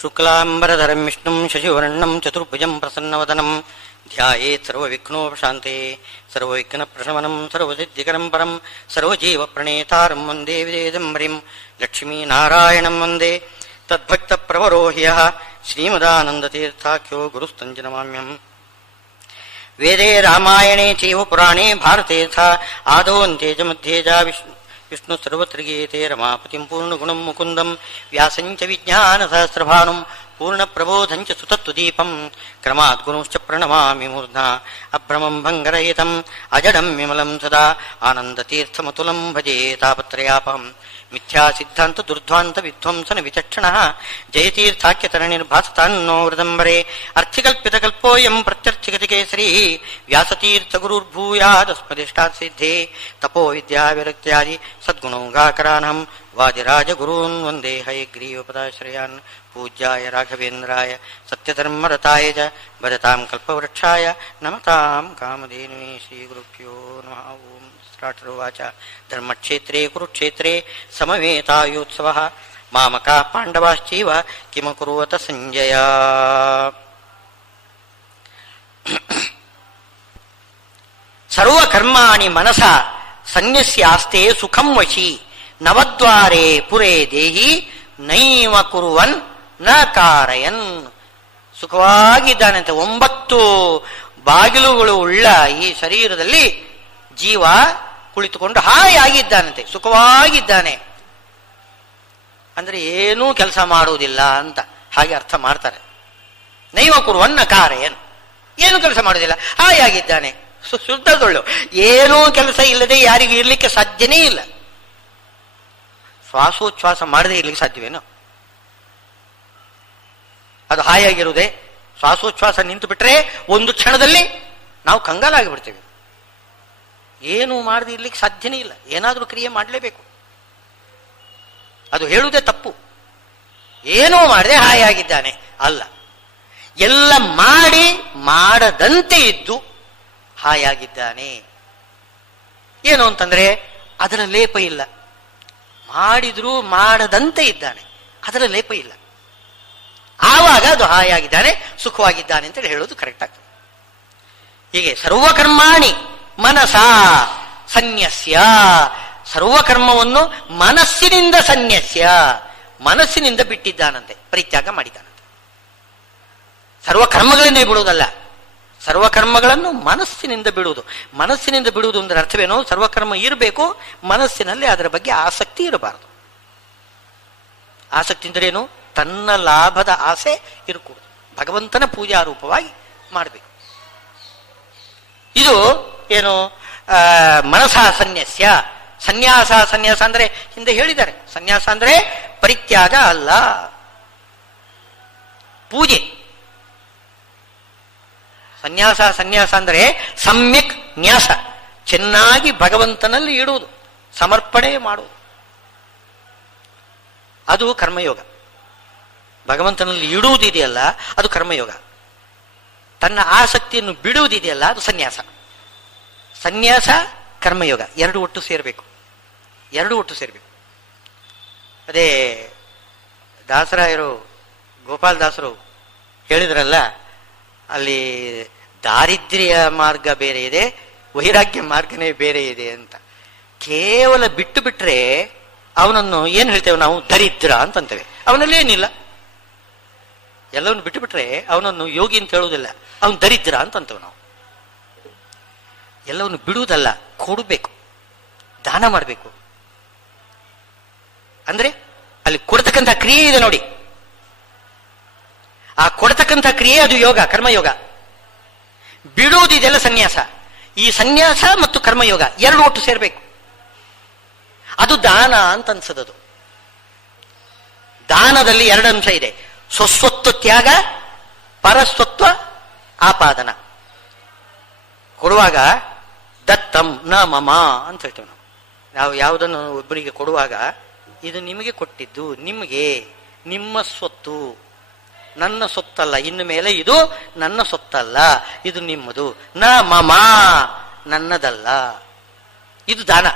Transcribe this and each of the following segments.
ಶುಕ್ಲಾಂಬರಧರಂ ವಿಷ್ಣುಂ ಶಶಿವರ್ಣಂ ಚತುರ್ಭುಜಂ ಪ್ರಸನ್ನವದನಂ ಧ್ಯಾಯೇತ್ ಸರ್ವವಿಘ್ನೋಪಶಾಂತೆ ಸರ್ವವಿಘ್ನಪ್ರಶಮನಂ ಸರ್ವಸಿದ್ಧಿಕರಂ ಪರಂ ಸರ್ವಜೀವಪ್ರಣೇತಾರಂ ವಂದೇ ವಿದೇದಂಬರಿಂ ಲಕ್ಷ್ಮೀನಾರಾಯಣಂ ವಂದೇ ತದ್ಭಕ್ತಪ್ರವರೋ ಹ್ಯಃ ಶ್ರೀಮದಾನಂದತೀರ್ಥಾಖ್ಯೋ ಗುರುಸ್ತಂಜನಮಾಮ್ಯಹಂ. ವೇದೇ ರಾಮಾಯಣೇ ಚೈವ ಪುರಾಣೇ ಭಾರತೆ ಯಥಾ ಆದೌ ಅಂತ್ಯೇ ಚ ಮಧ್ಯೆ ಚ ವಿಷ್ಣು ಸರ್ವತ್ರ ಗೀಯತೆ ರಮಾಪತಿಂ ಪೂರ್ಣಗುಣಂ ಮುಕುಂದಂ ವ್ಯಾಸಂಚ ವಿಜ್ಞಾನಸಹಸ್ರಭಾನುಂ ಪೂರ್ಣಪ್ರಬೋಧಂಚ ಸುತತ್ವದೀಪಂ ಕ್ರಮಾತ್ ಗುರುಶ್ಚ ಪ್ರಣಮಾಮಿ ಮೂರ್ಧ್ನಾ ಅಭ್ರಮಂ ಭಂಗರಹಿತಂ ಅಜಡಂ ವಿಮಲಂ ಸದಾ ಆನಂದತೀರ್ಥಮತುಲಂ ಭಜೆ ತಾಪತ್ರಯಾಪಹಂ. ಮಿಥ್ಯಾ ಸಿದ್ಧಾಂತ ದುರ್ಧ್ವಾಂತ ವಿಧ್ವಂಸನ ವಿಚಕ್ಷಣಃ ಜಯತೀರ್ಥಾಖ್ಯತರಣಿರ್ಭಾಸತಾನ್ನೋ ಹೃದಂಬರೆ ಅರ್ಥಿಕಲ್ಪಿತಕಲ್ಪೋಯಂ ಪ್ರತ್ಯರ್ಥಿಗತಿಕೇಸರಿ ವ್ಯಾಸತೀರ್ಥ ಗುರುರ್ಭೂಯಾದಸ್ಮದಿಷ್ಟಾತ್ ಸಿದ್ಧೇ ತಪೋ ವಿದ್ಯಾ ವಿರಕ್ತ್ಯಾದಿ ಸದ್ಗುಣೌಘಾಕರಾನಹಂ ವಾದಿರಾಜಗುರೂನ್ ವಂದೇ ಹಯಗ್ರೀವಪದಾಶ್ರಯಾನ್. ಪೂಜ್ಯಾಯ ರಾಘವೇಂದ್ರಾಯ ಸತ್ಯಧರ್ಮರತಾಯ ಚ ಭಜತಾಂ ಕಲ್ಪವೃಕ್ಷಾಯ ನಮತಾಂ ಕಾಮಧೇನುವೇ. ಶ್ರೀಗುರುಭ್ಯೋ ನಮಃ. ಓಂ ಧೃತರಾಷ್ಟ್ರೋವಾಚ ಧರ್ಮಕ್ಷೇತ್ರೇ ಕುರುಕ್ಷೇತ್ರೇ ಸಮವೇತಾಯುತ್ಸವಃ ಮಾಮಕಾಃ ಪಾಂಡವಾಶ್ಚೈವ ಕಿಮಕುರ್ವತ ಸಂಜಯ. ಸರ್ವಕರ್ಮಾಣಿ ಮನಸ ಸನ್ಯಸ್ಯಾಸ್ತೆ ಸುಖಂ ವಶಿ ನವದ್ವಾರೇ ಪುರೇ ದೇಹಿ ನೈವ ಕುರುವನ್ ನ ಕಾರಯನ್. ಸುಖವಾಗಿದ್ದಾನಂತೆ. 9 ಬಾಗಿಲುಗಳು ಉಳ್ಳ ಈ ಶರೀರದಲ್ಲಿ ಜೀವ ಕುಳಿತುಕೊಂಡು ಹಾಯಾಗಿದ್ದಾನಂತೆ, ಸುಖವಾಗಿದ್ದಾನೆ. ಅಂದ್ರೆ ಏನೂ ಕೆಲಸ ಮಾಡುವುದಿಲ್ಲ ಅಂತ ಹಾಗೆ ಅರ್ಥ ಮಾಡ್ತಾರೆ. ನೈವ ಕುರುವನ್ನ ಕಾರಯನ್, ಏನು ಕೆಲಸ ಮಾಡುವುದಿಲ್ಲ, ಹಾಯಾಗಿದ್ದಾನೆ, ಶುದ್ಧಗೊಳ್ಳು. ಏನೂ ಕೆಲಸ ಇಲ್ಲದೆ ಯಾರಿಗೂ ಇರ್ಲಿಕ್ಕೆ ಸಾಧ್ಯನೇ ಇಲ್ಲ. ಶ್ವಾಸೋಚ್ಛ್ವಾಸ ಮಾಡದೆ ಇರ್ಲಿಕ್ಕೆ ಸಾಧ್ಯವೇನು? ಅದು ಹಾಯಾಗಿರುವುದೇ. ಶ್ವಾಸೋಚ್ಛ್ವಾಸ ನಿಂತು ಬಿಟ್ರೆ ಒಂದು ಕ್ಷಣದಲ್ಲಿ ನಾವು ಕಂಗಾಲಾಗಿ ಬಿಡ್ತೇವೆ. ಏನು ಮಾಡದೆ ಇರ್ಲಿಕ್ಕೆ ಸಾಧ್ಯನೇ ಇಲ್ಲ, ಏನಾದರೂ ಕ್ರಿಯೆ ಮಾಡಲೇಬೇಕು. ಅದು ಹೇಳುವುದೇ ತಪ್ಪು. ಏನೂ ಮಾಡದೆ ಹಾಯಾಗಿದ್ದಾನೆ ಅಲ್ಲ, ಎಲ್ಲ ಮಾಡಿ ಮಾಡದಂತೆ ಇದ್ದು ಹಾಯಾಗಿದ್ದಾನೆ. ಏನು ಅಂತಂದ್ರೆ ಅದರ ಲೇಪ ಇಲ್ಲ. ಮಾಡಿದ್ರೂ ಮಾಡದಂತೆ ಇದ್ದಾನೆ, ಅದರ ಲೇಪ ಇಲ್ಲ. ಆವಾಗ ಅದು ಹಾಯಾಗಿದ್ದಾನೆ, ಸುಖವಾಗಿದ್ದಾನೆ ಅಂತೇಳಿ ಹೇಳೋದು ಕರೆಕ್ಟ್ ಆಗ್ತದೆ. ಹೀಗೆ ಸರ್ವಕರ್ಮಾಣಿ ಮನಸ ಸನ್ಯಸ್ಯ, ಸರ್ವಕರ್ಮವನ್ನು ಮನಸ್ಸಿನಿಂದ ಸನ್ಯಸ್ಯ, ಮನಸ್ಸಿನಿಂದ ಬಿಟ್ಟಿದ್ದಾನಂತೆ, ಪರಿತ್ಯಾಗ ಮಾಡಿದ್ದಾನಂತೆ. ಸರ್ವಕರ್ಮಗಳಿಂದ ಬಿಡುವುದಲ್ಲ, ಸರ್ವಕರ್ಮಗಳನ್ನು ಮನಸ್ಸಿನಿಂದ ಬಿಡುವುದು. ಮನಸ್ಸಿನಿಂದ ಬಿಡುವುದು ಅಂದ್ರೆ ಅರ್ಥವೇನು? ಸರ್ವಕರ್ಮ ಇರಬೇಕು, ಮನಸ್ಸಿನಲ್ಲಿ ಅದರ ಬಗ್ಗೆ ಆಸಕ್ತಿ ಇರಬಾರದು. ಆಸಕ್ತಿ ಅಂದ್ರೇನು? ತನ್ನ ಲಾಭದ ಆಸೆ ಇರಕೂಡದು. ಭಗವಂತನ ಪೂಜಾ ರೂಪವಾಗಿ ಮಾಡಬೇಕು. ಇದು ಏನು? ಮನಸ ಸನ್ಯಾಸ. ಸನ್ಯಾಸ ಅಂದ್ರೆ ಹಿಂದೆ ಹೇಳಿದ್ದಾರೆ. ಸನ್ಯಾಸ ಅಂದ್ರೆ ಪರಿತ್ಯಾಗ ಅಲ್ಲ, ಪೂಜೆ. ಸನ್ಯಾಸ ಅಂದ್ರೆ ಸಮ್ಯಕ್ ನ್ಯಾಸ, ಚೆನ್ನಾಗಿ ಭಗವಂತನಲ್ಲಿ ಇಡುವುದು, ಸಮರ್ಪಣೆ ಮಾಡುವುದು. ಅದು ಕರ್ಮಯೋಗ. ಭಗವಂತನಲ್ಲಿ ಇಡುವುದಿದೆಯಲ್ಲ ಅದು ಕರ್ಮಯೋಗ. ತನ್ನ ಆಸಕ್ತಿಯನ್ನು ಬಿಡುವುದಿದೆಯಲ್ಲ ಅದು ಸನ್ಯಾಸ. ಸನ್ಯಾಸ ಕರ್ಮಯೋಗ ಎರಡು ಒಟ್ಟು ಸೇರಬೇಕು. ಅದೇ ದಾಸರಾಯರು, ಗೋಪಾಲದಾಸರು ಹೇಳಿದ್ರಲ್ಲ, ಅಲ್ಲಿ ದಾರಿದ್ರ್ಯ ಮಾರ್ಗ ಬೇರೆ ಇದೆ, ವೈರಾಗ್ಯ ಮಾರ್ಗನೇ ಬೇರೆ ಇದೆ ಅಂತ. ಕೇವಲ ಬಿಟ್ಟು ಬಿಟ್ರೆ ಅವನನ್ನು ಏನು ಹೇಳ್ತೇವೆ ನಾವು? ದರಿದ್ರ ಅಂತಂತೇವೆ. ಅವನಲ್ಲಿ ಏನಿಲ್ಲ. ಎಲ್ಲವನ್ನು ಬಿಟ್ಟು ಬಿಟ್ರೆ ಅವನನ್ನು ಯೋಗಿ ಅಂತ ಹೇಳುವುದಿಲ್ಲ, ಅವನು ದರಿದ್ರ ಅಂತಂತೇವೆ ನಾವು. ಎಲ್ಲವನ್ನು ಬಿಡುವುದಲ್ಲ, ಕೊಡಬೇಕು, ದಾನ ಮಾಡಬೇಕು. ಅಂದ್ರೆ ಅಲ್ಲಿ ಕೊಡ್ತಕ್ಕಂಥ ಕ್ರಿಯೆ ಇದೆ ನೋಡಿ, ಆ ಕೊಡ್ತಕ್ಕಂಥ ಕ್ರಿಯೆ ಅದು ಯೋಗ, ಕರ್ಮಯೋಗ. ಬಿಡುವುದಿದೆಲ್ಲ ಸನ್ಯಾಸ. ಈ ಸನ್ಯಾಸ ಮತ್ತು ಕರ್ಮಯೋಗ ಎರಡು ಒಟ್ಟು ಸೇರಬೇಕು. ಅದು ದಾನ ಅಂತ ಅನ್ಸದದು. ದಾನದಲ್ಲಿ 2 ಅಂಶ ಇದೆ: ಸ್ವಸ್ವತ್ವ ತ್ಯಾಗ, ಪರಸ್ವತ್ವ ಆಪಾದನ. ಕೊಡುವಾಗ ದತ್ತಂ ನ ಮಮ ಅಂತ ಹೇಳ್ತೇವೆ ನಾವು. ಯಾವುದನ್ನು ಒಬ್ಬರಿಗೆ ಕೊಡುವಾಗ ಇದು ನಿಮಗೆ ಕೊಟ್ಟಿದ್ದು, ನಿಮಗೆ, ನಿಮ್ಮ ಸ್ವತ್ತು, ನನ್ನ ಸೊತ್ತಲ್ಲ, ಇನ್ನು ಮೇಲೆ ಇದು ನನ್ನ ಸೊತ್ತಲ್ಲ, ಇದು ನಿಮ್ಮದು. ನ ಮಮ, ನನ್ನದಲ್ಲ. ಇದು ದಾನ,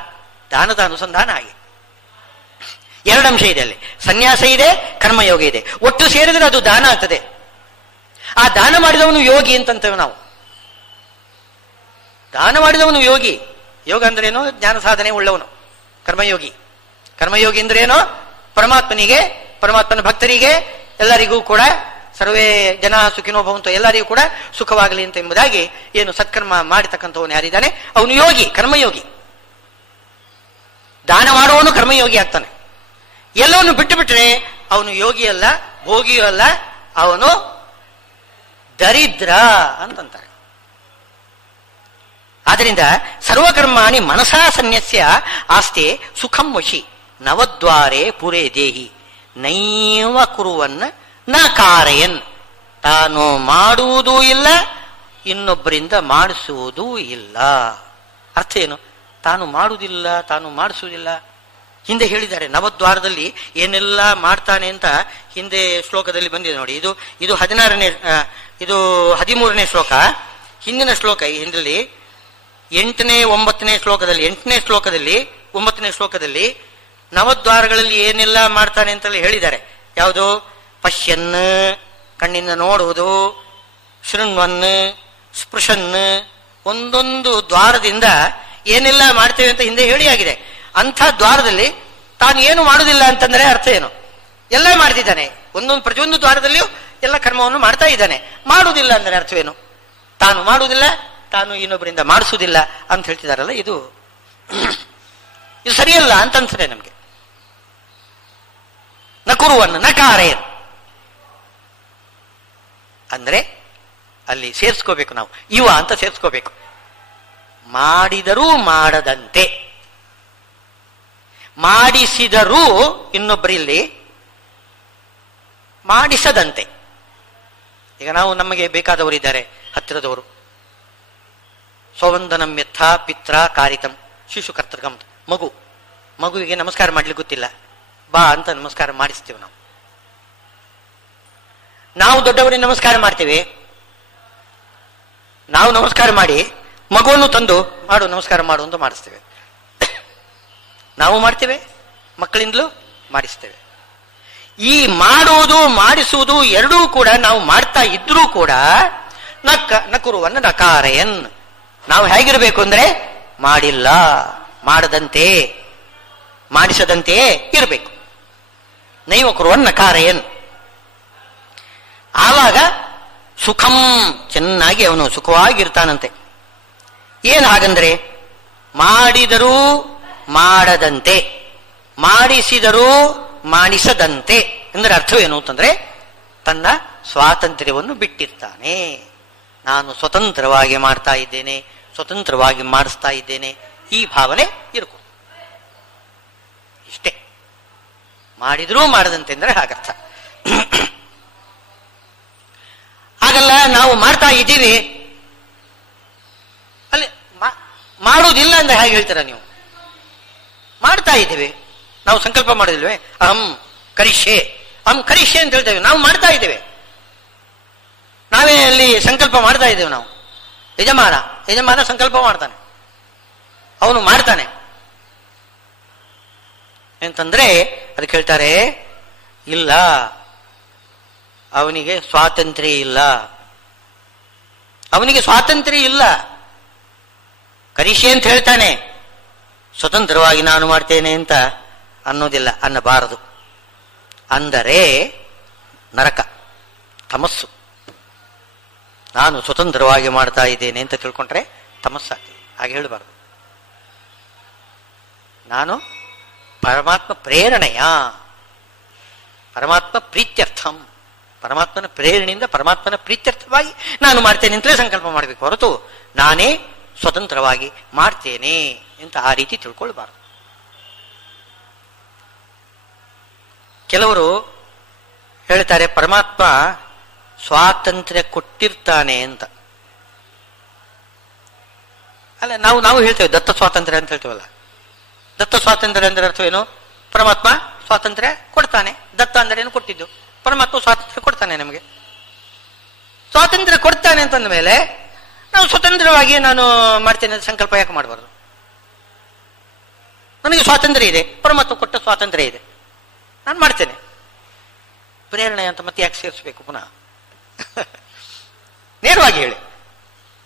ದಾನದ ಅನುಸಂಧಾನ. ಹಾಗೆ ಎರಡು ಅಂಶ ಇದೆ ಅಲ್ಲಿ. ಸನ್ಯಾಸ ಇದೆ, ಕರ್ಮಯೋಗ ಇದೆ. ಒಟ್ಟು ಸೇರಿದ್ರೆ ಅದು ದಾನ ಆಗ್ತದೆ. ಆ ದಾನ ಮಾಡಿದವನು ಯೋಗಿ ಅಂತಂತೇವೆ ನಾವು. ದಾನ ಮಾಡಿದವನು ಯೋಗಿ. ಯೋಗ ಅಂದ್ರೇನು? ಜ್ಞಾನ ಸಾಧನೆ ಉಳ್ಳವನು ಕರ್ಮಯೋಗಿ. ಕರ್ಮಯೋಗಿ ಅಂದ್ರೇನು? ಪರಮಾತ್ಮನಿಗೆ, ಪರಮಾತ್ಮನ ಭಕ್ತರಿಗೆ ಎಲ್ಲರಿಗೂ ಕೂಡ ಸರ್ವೇ ಜನ ಸುಖಿನೋ ಭವಂತು, ಎಲ್ಲರಿಗೂ ಕೂಡ ಸುಖವಾಗಲಿ ಅಂತ ಎಂಬುದಾಗಿ ಏನು ಸತ್ಕರ್ಮ ಮಾಡತಕ್ಕಂಥವನು ಯಾರಿದ್ದಾನೆ ಅವನು ಯೋಗಿ, ಕರ್ಮಯೋಗಿ. ದಾನ ಮಾಡುವವನು ಕರ್ಮಯೋಗಿ ಆಗ್ತಾನೆ. ಎಲ್ಲವನ್ನು ಬಿಟ್ಟು ಬಿಟ್ಟರೆ ಅವನು ಯೋಗಿ ಅಲ್ಲ, ಭೋಗಿಯೂ ಅಲ್ಲ, ಅವನು ದರಿದ್ರ ಅಂತಂತಾರೆ. ಆದ್ದರಿಂದ ಸರ್ವಕರ್ಮಾಣಿ ಮನಸಾ ಸನ್ಯಸ್ಯ ಆಸ್ತೆ ಸುಖಂ ವಶಿ ನವದ್ವಾರೆ ಪುರೇ ದೇಹಿ ನೈವ ಕುರುವನ್ನ ನ ಕಾರಯನ್. ತಾನು ಮಾಡುವುದೂ ಇಲ್ಲ, ಇನ್ನೊಬ್ಬರಿಂದ ಮಾಡಿಸುವುದೂ ಇಲ್ಲ. ಅರ್ಥ ಏನು? ತಾನು ಮಾಡುವುದಿಲ್ಲ, ತಾನು ಮಾಡಿಸುವುದಿಲ್ಲ. ಹಿಂದೆ ಹೇಳಿದ್ದಾರೆ ನವದ್ವಾರದಲ್ಲಿ ಏನೆಲ್ಲ ಮಾಡ್ತಾನೆ ಅಂತ ಹಿಂದೆ ಶ್ಲೋಕದಲ್ಲಿ ಬಂದಿದೆ ನೋಡಿ. ಇದು 16ನೇ, ಇದು 13ನೇ ಶ್ಲೋಕ. ಹಿಂದಿನ ಶ್ಲೋಕ ಹಿಂದಲ್ಲಿ 8ನೇ 9ನೇ ಶ್ಲೋಕದಲ್ಲಿ 8ನೇ ಶ್ಲೋಕದಲ್ಲಿ 9ನೇ ಶ್ಲೋಕದಲ್ಲಿ ನವದ್ವಾರಗಳಲ್ಲಿ ಏನೆಲ್ಲ ಮಾಡ್ತಾನೆ ಅಂತೇಳಿ ಹೇಳಿದ್ದಾರೆ. ಯಾವುದು? ಪಶ್ಯನ್, ಕಣ್ಣಿಂದ ನೋಡುವುದು, ಶೃಣ್ವನ್, ಸ್ಪೃಶನ್, ಒಂದೊಂದು ದ್ವಾರದಿಂದ ಏನೆಲ್ಲ ಮಾಡ್ತೇವೆ ಅಂತ ಹಿಂದೆ ಹೇಳಿ ಆಗಿದೆ. ಅಂಥ ದ್ವಾರದಲ್ಲಿ ತಾನು ಏನು ಮಾಡುವುದಿಲ್ಲ ಅಂತಂದ್ರೆ ಅರ್ಥ ಏನು? ಎಲ್ಲ ಮಾಡ್ತಿದ್ದಾನೆ. ಪ್ರತಿಯೊಂದು ದ್ವಾರದಲ್ಲಿಯೂ ಎಲ್ಲ ಕರ್ಮವನ್ನು ಮಾಡ್ತಾ ಇದ್ದಾನೆ. ಮಾಡುವುದಿಲ್ಲ ಅಂದ್ರೆ ಅರ್ಥವೇನು? ತಾನು ಮಾಡುವುದಿಲ್ಲ, ತಾನು ಇನ್ನೊಬ್ಬರಿಂದ ಮಾಡಿಸುವುದಿಲ್ಲ ಅಂತ ಹೇಳ್ತಿದಾರಲ್ಲ, ಇದು ಸರಿಯಲ್ಲ ಅಂತ ಅನ್ಸುತ್ತೆ ನಮ್ಗೆ. ನ ಕುರುವನ್ನ ನ ಕಾರಯನ್ ಅಂದ್ರೆ ಅಲ್ಲಿ ಸೇರ್ಸ್ಕೋಬೇಕು ನಾವು, ಇವ ಅಂತ ಸೇರ್ಸ್ಕೋಬೇಕು. ಮಾಡಿದರೂ ಮಾಡದಂತೆ, ಮಾಡಿಸಿದರೂ ಇನ್ನೊಬ್ಬರಲ್ಲಿ ಮಾಡಿಸದಂತೆ. ಈಗ ನಾವು ನಮಗೆ ಬೇಕಾದವರಿದ್ದಾರೆ, ಹತ್ತಿರದವರು. ಸೋವಂದನಂ ಯಥಾ ಪಿತ್ರ ಕಾರಿತಂ ಶಿಶು ಕರ್ತೃಕಂ. ಮಗುವಿಗೆ ನಮಸ್ಕಾರ ಮಾಡ್ಲಿಕ್ಕೆ ಗೊತ್ತಿಲ್ಲ, ಬಾ ಅಂತ ನಮಸ್ಕಾರ ಮಾಡಿಸ್ತೇವೆ ನಾವು. ನಾವು ದೊಡ್ಡವರಿಗೆ ನಮಸ್ಕಾರ ಮಾಡ್ತೇವೆ. ನಾವು ನಮಸ್ಕಾರ ಮಾಡಿ ಮಗುವನ್ನು ತಂದು ಮಾಡು, ನಮಸ್ಕಾರ ಮಾಡು ಅಂತ ಮಾಡಿಸ್ತೇವೆ. ನಾವು ಮಾಡ್ತೇವೆ, ಮಕ್ಕಳಿಂದಲೂ ಮಾಡಿಸ್ತೇವೆ. ಈ ಮಾಡುವುದು ಮಾಡಿಸುವುದು ಎರಡೂ ಕೂಡ ನಾವು ಮಾಡ್ತಾ ಇದ್ರೂ ಕೂಡ ನಕುರುವನ್ನ ನಕಾರಯನ್. ನಾವು ಹೇಗಿರಬೇಕು ಅಂದ್ರೆ ಮಾಡಿಲ್ಲ, ಮಾಡದಂತೆ, ಮಾಡಿಸದಂತೆಯೇ ಇರಬೇಕು. ನೈವ ಕುರುವನ್ ನಕಾರಯನ್. ಆವಾಗ ಸುಖಂ, ಚೆನ್ನಾಗಿ ಅವನು ಸುಖವಾಗಿರ್ತಾನಂತೆ. ಏನ್ ಹಾಗಂದ್ರೆ ಮಾಡಿದರೂ ಮಾಡದಂತೆ, ಮಾಡಿಸಿದರೂ ಮಾಡಿಸದಂತೆ ಅಂದ್ರೆ ಅರ್ಥವೇನು ಅಂತಂದ್ರೆ ತನ್ನ ಸ್ವಾತಂತ್ರ್ಯವನ್ನು ಬಿಟ್ಟಿರ್ತಾನೆ. ನಾನು ಸ್ವತಂತ್ರವಾಗಿ ಮಾಡ್ತಾ ಇದ್ದೇನೆ, ಸ್ವತಂತ್ರವಾಗಿ ಮಾಡಿಸ್ತಾ ಇದ್ದೇನೆ, ಈ ಭಾವನೆ ಇರಕು. ಇಷ್ಟೇ. ಮಾಡಿದ್ರೂ ಮಾಡದಂತೆ ಅಂದ್ರೆ ಹಾಗರ್ಥ. ಹಾಗಲ್ಲ, ನಾವು ಮಾಡ್ತಾ ಇದ್ದೀವಿ ಅಲ್ಲಿ ಮಾಡುವುದಿಲ್ಲ ಅಂದ್ರೆ ಹೇಗೆ ಹೇಳ್ತೀರ ನೀವು? ಮಾಡ್ತಾ ಇದ್ದೇವೆ, ನಾವು ಸಂಕಲ್ಪ ಮಾಡಿದಿಲ್ವೇ? ಅಹಂ ಕರಿಷ್ಯೆ, ಅಹಂ ಕರಿಷ್ಯೆ ಅಂತ ಹೇಳ್ತೇವೆ. ನಾವು ಮಾಡ್ತಾ ಇದ್ದೇವೆ, ನಾವೇ ಅಲ್ಲಿ ಸಂಕಲ್ಪ ಮಾಡ್ತಾ ಇದ್ದೇವೆ. ನಾವು ಯಜಮಾನ ಸಂಕಲ್ಪ ಮಾಡ್ತಾನೆ, ಅವನು ಮಾಡ್ತಾನೆ ಅಂತಂದ್ರೆ ಅದಕ್ಕೆ ಹೇಳ್ತಾರೆ ಇಲ್ಲ, ಅವನಿಗೆ ಸ್ವಾತಂತ್ರ್ಯ ಇಲ್ಲ, ಅವನಿಗೆ ಸ್ವಾತಂತ್ರ್ಯ ಇಲ್ಲ. ಕರಿಷೆ ಅಂತ ಹೇಳ್ತಾನೆ, ಸ್ವತಂತ್ರವಾಗಿ ನಾನು ಮಾಡ್ತೇನೆ ಅಂತ ಅನ್ನೋದಿಲ್ಲ, ಅನ್ನಬಾರದು. ಅಂದರೆ ನರಕ, ತಮಸ್ಸು. ನಾನು ಸ್ವತಂತ್ರವಾಗಿ ಮಾಡ್ತಾ ಇದ್ದೇನೆ ಅಂತ ತಿಳ್ಕೊಂಡ್ರೆ ತಮಸ್ಸಾಗ್ತದೆ. ಹಾಗೆ ಹೇಳಬಾರದು. ನಾನು ಪರಮಾತ್ಮ ಪ್ರೇರಣೆಯ, ಪರಮಾತ್ಮ ಪ್ರೀತ್ಯರ್ಥಂ, ಪರಮಾತ್ಮನ ಪ್ರೇರಣೆಯಿಂದ ಪರಮಾತ್ಮನ ಪ್ರೀತ್ಯರ್ಥವಾಗಿ ನಾನು ಮಾಡ್ತೇನೆ ಅಂತಲೇ ಸಂಕಲ್ಪ ಮಾಡಬೇಕು ಹೊರತು ನಾನೇ ಸ್ವತಂತ್ರವಾಗಿ ಮಾಡ್ತೇನೆ ಅಂತ ಆ ರೀತಿ ತಿಳ್ಕೊಳ್ಬಾರದು. ಕೆಲವರು ಹೇಳ್ತಾರೆ ಪರಮಾತ್ಮ ಸ್ವಾತಂತ್ರ್ಯ ಕೊಟ್ಟಿರ್ತಾನೆ ಅಂತ. ಅಲ್ಲ, ನಾವು ಹೇಳ್ತೇವೆ ದತ್ತ ಸ್ವಾತಂತ್ರ್ಯ ಅಂತ ಹೇಳ್ತೇವಲ್ಲ. ದತ್ತ ಸ್ವಾತಂತ್ರ್ಯ ಅಂದ್ರೆ ಅರ್ಥವೇನು? ಪರಮಾತ್ಮ ಸ್ವಾತಂತ್ರ್ಯ ಕೊಡ್ತಾನೆ. ದತ್ತ ಅಂದ್ರೆ ಏನು? ಕೊಟ್ಟಿದ್ದು. ಪರಮಾತ್ಮ ಸ್ವಾತಂತ್ರ್ಯ ಕೊಡ್ತಾನೆ. ನಮಗೆ ಸ್ವಾತಂತ್ರ್ಯ ಕೊಡ್ತಾನೆ ಅಂತಂದ ಮೇಲೆ ನಾವು ಸ್ವತಂತ್ರವಾಗಿ ನಾನು ಮಾಡ್ತೇನೆ ಅಂತ ಸಂಕಲ್ಪ ಯಾಕೆ ಮಾಡಬಾರ್ದು? ನನಗೆ ಸ್ವಾತಂತ್ರ್ಯ ಇದೆ, ಪರಮಾತ್ಮ ಕೊಟ್ಟ ಸ್ವಾತಂತ್ರ್ಯ ಇದೆ, ನಾನು ಮಾಡ್ತೇನೆ. ಪ್ರೇರಣೆ ಅಂತ ಮತ್ತೆ ಯಾಕೆ ಸೇರಿಸಬೇಕು ಪುನಃ? ನೇರವಾಗಿ ಹೇಳಿ,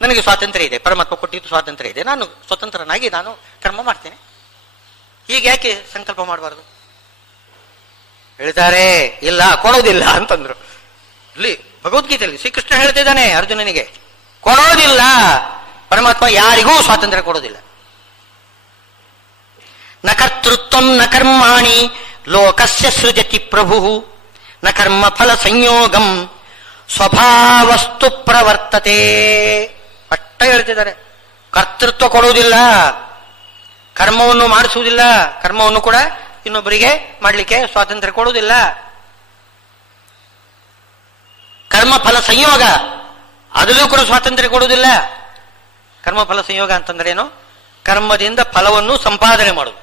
ನನಗೆ ಸ್ವಾತಂತ್ರ್ಯ ಇದೆ, ಪರಮಾತ್ಮ ಕೊಟ್ಟಿದ್ದು ಸ್ವಾತಂತ್ರ್ಯ ಇದೆ, ನಾನು ಸ್ವತಂತ್ರನಾಗಿ ನಾನು ಕರ್ಮ ಮಾಡ್ತೇನೆ. ಹೀಗೆ ಯಾಕೆ ಸಂಕಲ್ಪ ಮಾಡಬಾರ್ದು? ಹೇಳ್ತಾರೆ ಇಲ್ಲ ಕೊಡೋದಿಲ್ಲ ಅಂತಂದ್ರು. ಇಲ್ಲಿ ಭಗವದ್ಗೀತೆಯಲ್ಲಿ ಶ್ರೀಕೃಷ್ಣ ಹೇಳ್ತಿದ್ದಾನೆ ಅರ್ಜುನನಿಗೆ, ಕೊಡೋದಿಲ್ಲ. ಪರಮಾತ್ಮ ಯಾರಿಗೂ ಸ್ವಾತಂತ್ರ್ಯ ಕೊಡೋದಿಲ್ಲ. ನ ಕರ್ತೃತ್ವಂ ನ ಕರ್ಮಾಣಿ ಲೋಕಸ್ಯ ಸೃಜತಿ ಪ್ರಭು ನ ಕರ್ಮ ಫಲ ಸಂಯೋಗಂ ಸ್ವಭಾವಸ್ತು ಪ್ರವರ್ತತೆ. ಅಷ್ಟ ಹೇಳ್ತಿದ್ದಾರೆ. ಕರ್ತೃತ್ವ ಕೊಡುವುದಿಲ್ಲ, ಕರ್ಮವನ್ನು ಮಾಡಿಸುವುದಿಲ್ಲ, ಕರ್ಮವನ್ನು ಕೂಡ ಇನ್ನೊಬ್ಬರಿಗೆ ಮಾಡಲಿಕ್ಕೆ ಸ್ವಾತಂತ್ರ್ಯ ಕೊಡುವುದಿಲ್ಲ. ಕರ್ಮ ಫಲ ಸಂಯೋಗ ಅದರಲ್ಲೂ ಕೂಡ ಸ್ವಾತಂತ್ರ್ಯ ಕೊಡುವುದಿಲ್ಲ. ಕರ್ಮ ಫಲ ಸಂಯೋಗ ಅಂತಂದ್ರೆ ಏನು? ಕರ್ಮದಿಂದ ಫಲವನ್ನು ಸಂಪಾದನೆ ಮಾಡುವುದು,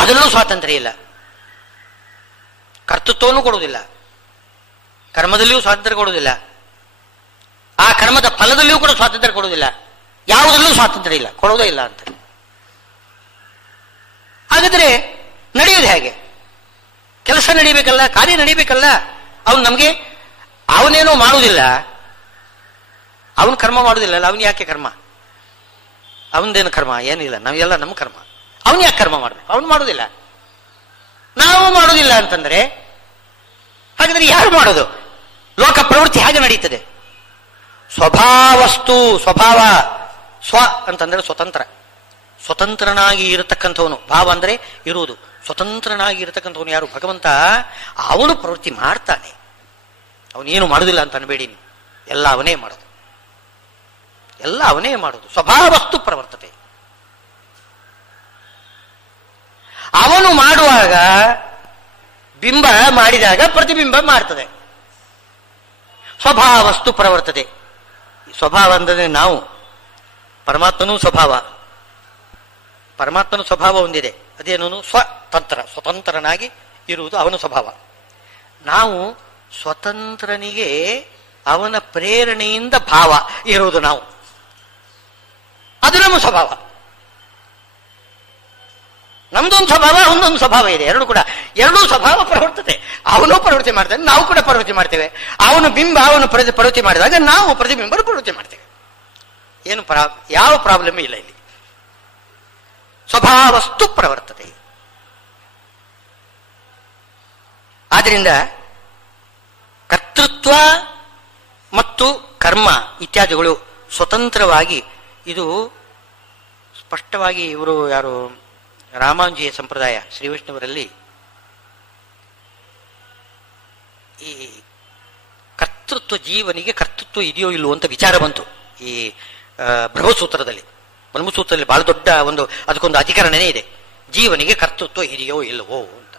ಅದರಲ್ಲೂ ಸ್ವಾತಂತ್ರ್ಯ ಇಲ್ಲ. ಕರ್ತೃತ್ವವನ್ನು ಕೊಡುವುದಿಲ್ಲ, ಕರ್ಮದಲ್ಲಿಯೂ ಸ್ವಾತಂತ್ರ್ಯ ಕೊಡುವುದಿಲ್ಲ, ಆ ಕರ್ಮದ ಫಲದಲ್ಲಿಯೂ ಕೂಡ ಸ್ವಾತಂತ್ರ್ಯ ಕೊಡುವುದಿಲ್ಲ. ಯಾವುದರಲ್ಲೂ ಸ್ವಾತಂತ್ರ್ಯ ಇಲ್ಲ, ಕೊಡೋದೇ ಇಲ್ಲ ಅಂತ. ಹಾಗಾದ್ರೆ ನಡೆಯೋದು ಹೇಗೆ? ಕೆಲಸ ನಡೀಬೇಕಲ್ಲ, ಕಾರ್ಯ ನಡೀಬೇಕಲ್ಲ. ಅವನು ನಮಗೆ ಅವನೇನೋ ಮಾಡುವುದಿಲ್ಲ, ಅವನು ಕರ್ಮ ಮಾಡುವುದಿಲ್ಲ. ಅವನು ಯಾಕೆ ಕರ್ಮ? ಅವನದೇನು ಕರ್ಮ? ಏನಿಲ್ಲ, ನಾವೆಲ್ಲ ನಮ್ಮ ಕರ್ಮ. ಅವನು ಯಾಕೆ ಕರ್ಮ ಮಾಡಬೇಕು? ಅವನು ಮಾಡುವುದಿಲ್ಲ, ನಾವು ಮಾಡುವುದಿಲ್ಲ ಅಂತಂದ್ರೆ ಹಾಗಾದ್ರೆ ಯಾರು ಮಾಡೋದು? ಲೋಕ ಪ್ರವೃತ್ತಿ ಹಾಗೆ ನಡೀತದೆ. ಸ್ವಭಾವಸ್ತು, ಸ್ವಭಾವ, ಸ್ವ ಅಂತಂದ್ರೆ ಸ್ವತಂತ್ರ, ಸ್ವತಂತ್ರನಾಗಿ ಇರತಕ್ಕಂಥವನು. ಭಾವ ಅಂದ್ರೆ ಇರುವುದು. ಸ್ವತಂತ್ರನಾಗಿ ಇರತಕ್ಕಂಥವನು ಯಾರು? ಭಗವಂತ. ಅವನು ಪ್ರವೃತ್ತಿ ಮಾಡ್ತಾನೆ, ಅವನೇನು ಮಾಡುವುದಿಲ್ಲ ಅಂತ ಅನ್ಬೇಡಿ ನೀವು. ಎಲ್ಲ ಅವನೇ ಮಾಡೋದು, ಎಲ್ಲ ಅವನೇ ಮಾಡೋದು. ಸ್ವಭಾವಸ್ತು ಪ್ರವರ್ತತೆ. ಅವನು ಮಾಡುವಾಗ ಬಿಂಬ ಮಾಡಿದಾಗ ಪ್ರತಿಬಿಂಬ ಮಾಡ್ತದೆ. ಸ್ವಭಾವಸ್ತು ಪ್ರವರ್ತತೆ. ಸ್ವಭಾವ ಅಂದರೆ ನಾವು, ಪರಮಾತ್ಮನೂ ಸ್ವಭಾವ. ಪರಮಾತ್ಮನ ಸ್ವಭಾವ ಒಂದಿದೆ, ಅದೇನು? ಸ್ವತಂತ್ರ, ಸ್ವತಂತ್ರನಾಗಿ ಇರುವುದು ಅವನ ಸ್ವಭಾವ. ನಾವು ಸ್ವತಂತ್ರನಿಗೆ ಅವನ ಪ್ರೇರಣೆಯಿಂದ ಭಾವ ಇರುವುದು ನಾವು, ಅದು ನಮ್ಮ ಸ್ವಭಾವ. ನಮ್ದೊಂದು ಸ್ವಭಾವ, ಅವನೊಂದು ಸ್ವಭಾವ ಇದೆ. ಎರಡೂ ಸ್ವಭಾವ ಪ್ರವರ್ತತೆ. ಅವನು ಪ್ರವೃತ್ತಿ ಮಾಡ್ತಾನೆ, ನಾವು ಕೂಡ ಪ್ರವೃತ್ತಿ ಮಾಡ್ತೇವೆ. ಅವನು ಬಿಂಬ, ಅವನು ಪ್ರವೃತ್ತಿ ಮಾಡಿದಾಗ ನಾವು ಪ್ರತಿಬಿಂಬ ಪ್ರವೃತ್ತಿ ಮಾಡ್ತೇವೆ. ಏನು ಯಾವ ಪ್ರಾಬ್ಲಮ್ ಇಲ್ಲ ಇಲ್ಲಿ. ಸ್ವಭಾವಸ್ತು ಪ್ರವರ್ತತೆ. ಆದ್ರಿಂದ ಕರ್ತೃತ್ವ ಮತ್ತು ಕರ್ಮ ಇತ್ಯಾದಿಗಳು ಸ್ವತಂತ್ರವಾಗಿ, ಇದು ಸ್ಪಷ್ಟವಾಗಿ ಇವರು ಯಾರು ರಾಮಾನುಜೀಯ ಸಂಪ್ರದಾಯ ಶ್ರೀ ವೈಷ್ಣವರಲ್ಲಿ ಈ ಕರ್ತೃತ್ವ, ಜೀವನಿಗೆ ಕರ್ತೃತ್ವ ಇದೆಯೋ ಇಲ್ಲವೋ ಅಂತ ವಿಚಾರ ಬಂತು ಈ ಬ್ರಹ್ಮಸೂತ್ರದಲ್ಲಿ. ಬ್ರಹ್ಮಸೂತ್ರದಲ್ಲಿ ಬಹಳ ದೊಡ್ಡ ಅದಕ್ಕೊಂದು ಅಧಿಕರಣನೇ ಇದೆ, ಜೀವನಿಗೆ ಕರ್ತೃತ್ವ ಇದೆಯೋ ಇಲ್ಲವೋ ಅಂತ.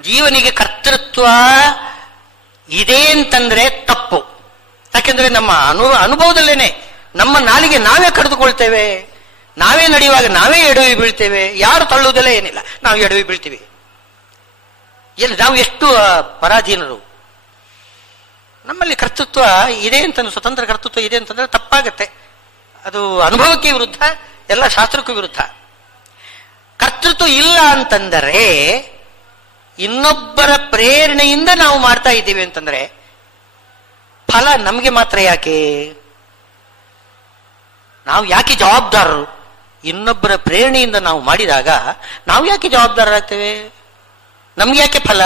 ಜೀವನಿಗೆ ಕರ್ತೃತ್ವ ಇದೆ ಅಂತಂದ್ರೆ ತಪ್ಪು. ಯಾಕೆಂದ್ರೆ ನಮ್ಮ ಅನುಭವದಲ್ಲೇನೆ ನಮ್ಮ ನಾಲಿಗೆ ನಾವೇ ಕಡಿದುಕೊಳ್ತೇವೆ. ನಾವೇ ನಡೆಯುವಾಗ ನಾವೇ ಎಡವಿ ಬೀಳ್ತೇವೆ. ಯಾರು ತಳ್ಳುವುದಿಲ್ಲ, ಏನಿಲ್ಲ, ನಾವು ಎಡವಿ ಬೀಳ್ತೀವಿ. ನಾವು ಎಷ್ಟು ಪರಾಧೀನರು. ನಮ್ಮಲ್ಲಿ ಕರ್ತೃತ್ವ ಇದೆ ಅಂತ, ಸ್ವತಂತ್ರ ಕರ್ತೃತ್ವ ಇದೆ ಅಂತಂದ್ರೆ ತಪ್ಪಾಗತ್ತೆ. ಅದು ಅನುಭವಕ್ಕೆ ವಿರುದ್ಧ, ಎಲ್ಲ ಶಾಸ್ತ್ರಕ್ಕೂ ವಿರುದ್ಧ. ಕರ್ತೃತ್ವ ಇಲ್ಲ ಅಂತಂದರೆ ಇನ್ನೊಬ್ಬರ ಪ್ರೇರಣೆಯಿಂದ ನಾವು ಮಾಡ್ತಾ ಇದ್ದೀವಿ ಅಂತಂದ್ರೆ ಫಲ ನಮಗೆ ಮಾತ್ರ ಯಾಕೆ? ನಾವು ಯಾಕೆ ಜವಾಬ್ದಾರರು? ಇನ್ನೊಬ್ಬರ ಪ್ರೇರಣೆಯಿಂದ ನಾವು ಮಾಡಿದಾಗ ನಾವು ಯಾಕೆ ಜವಾಬ್ದಾರರಾಗ್ತೇವೆ? ನಮ್ಗೆ ಯಾಕೆ ಫಲ?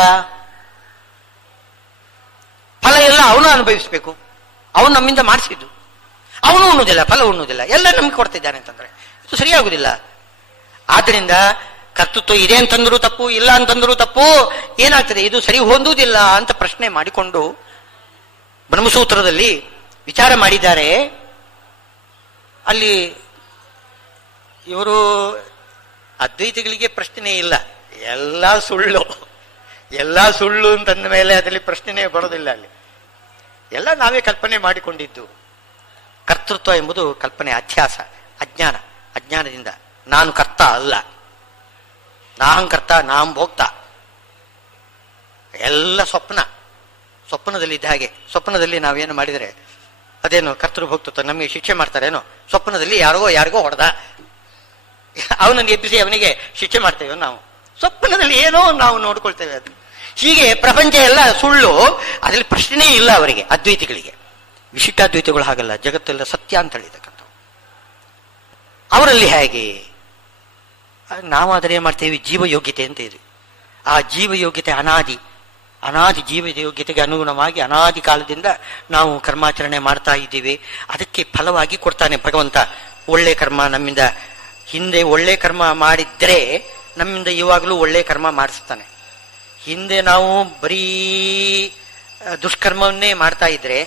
ಫಲ ಎಲ್ಲ ಅವನು ಅನುಭವಿಸ್ಬೇಕು. ಅವನು ನಮ್ಮಿಂದ ಮಾಡಿಸಿದ್ದು, ಅವನು ಉಣ್ಣುವುದಿಲ್ಲ, ಫಲ ಉಣ್ಣುವುದಿಲ್ಲ, ಎಲ್ಲ ನಮ್ಗೆ ಕೊಡ್ತಿದ್ದಾನೆ ಅಂತಂದ್ರೆ ಇದು ಸರಿಯಾಗುವುದಿಲ್ಲ. ಆದ್ರಿಂದ ಕರ್ತೃತ್ವ ಇದೆ ಅಂತಂದ್ರೂ ತಪ್ಪು, ಇಲ್ಲ ಅಂತಂದ್ರೂ ತಪ್ಪು. ಏನಾಗ್ತದೆ? ಇದು ಸರಿ ಹೊಂದುವುದಿಲ್ಲ ಅಂತ ಪ್ರಶ್ನೆ ಮಾಡಿಕೊಂಡು ಬ್ರಹ್ಮಸೂತ್ರದಲ್ಲಿ ವಿಚಾರ ಮಾಡಿದ್ದಾರೆ. ಅಲ್ಲಿ ಇವರು ಅದ್ವೈತಿಗಳಿಗೆ ಪ್ರಶ್ನೆ ಇಲ್ಲ, ಎಲ್ಲ ಸುಳ್ಳು, ಎಲ್ಲ ಸುಳ್ಳು ಅಂತಂದ ಮೇಲೆ ಅದರಲ್ಲಿ ಪ್ರಶ್ನೆನೇ ಬರೋದಿಲ್ಲ. ಅಲ್ಲಿ ಎಲ್ಲ ನಾವೇ ಕಲ್ಪನೆ ಮಾಡಿಕೊಂಡಿದ್ದು. ಕರ್ತೃತ್ವ ಎಂಬುದು ಕಲ್ಪನೆ, ಅಧ್ಯಾಸ, ಅಜ್ಞಾನ. ಅಜ್ಞಾನದಿಂದ ನಾನು ಕರ್ತ ಅಲ್ಲ, ನಾಹಂಕರ್ತ, ನಾಂ ಭೋಕ್ತ, ಎಲ್ಲ ಸ್ವಪ್ನ. ಸ್ವಪ್ನದಲ್ಲಿ ಇದ್ದ ಹಾಗೆ. ಸ್ವಪ್ನದಲ್ಲಿ ನಾವೇನು ಮಾಡಿದರೆ ಅದೇನು ಕರ್ತೃಭೋಕ್ತೃತ್ವ, ನಮಗೆ ಶಿಕ್ಷೆ ಮಾಡ್ತಾರೇನೋ. ಸ್ವಪ್ನದಲ್ಲಿ ಯಾರಿಗೋ ಹೊಡೆದ, ಅವನನ್ನು ಎಬ್ಬಿಸಿ ಅವನಿಗೆ ಶಿಕ್ಷೆ ಮಾಡ್ತೇವೆ ನಾವು. ಸ್ವಪ್ನದಲ್ಲಿ ಏನೋ ನಾವು ನೋಡ್ಕೊಳ್ತೇವೆ. ಅದು ಹೀಗೆ ಪ್ರಪಂಚ ಎಲ್ಲ ಸುಳ್ಳು, ಅದರಲ್ಲಿ ಪ್ರಶ್ನೆ ಇಲ್ಲ ಅವರಿಗೆ, ಅದ್ವೈತಿಗಳಿಗೆ. ವಿಶಿಷ್ಟಾದ್ವೈತಿಗಳು ಹಾಗಲ್ಲ, ಜಗತ್ತೆಲ್ಲ ಸತ್ಯ ಅಂತ ಹೇಳಿದಕ್ಕಂಥ ಅವರಲ್ಲಿ ಹೇಗೆ. ನಾವಾದರೆ ಏನ್ ಮಾಡ್ತೇವೆ, ಜೀವಯೋಗ್ಯತೆ ಅಂತ ಇದೆ. ಆ ಜೀವಯೋಗ್ಯತೆ ಅನಾದಿ ಜೀವ ಯೋಗ್ಯತೆಗೆ ಅನುಗುಣವಾಗಿ ಅನಾದಿ ಕಾಲದಿಂದ ನಾವು ಕರ್ಮಾಚರಣೆ ಮಾಡ್ತಾ ಇದ್ದೀವಿ. ಅದಕ್ಕೆ ಫಲವಾಗಿ ಕೊಡ್ತಾನೆ ಭಗವಂತ ಒಳ್ಳೆ ಕರ್ಮ. ನಮ್ಮಿಂದ ಹಿಂದೆ ಒಳ್ಳೆ ಕರ್ಮ ಮಾಡಿದ್ರೆ ನಮ್ಮಿಂದ ಇವಾಗಲೂ ಒಳ್ಳೆ ಕರ್ಮ ಮಾಡಿಸ್ತಾನೆ. ಹಿಂದೆ ನಾವು ಬರೀ ದುಷ್ಕರ್ಮವನ್ನೇ ಮಾಡ್ತಾ ಇದ್ರೆ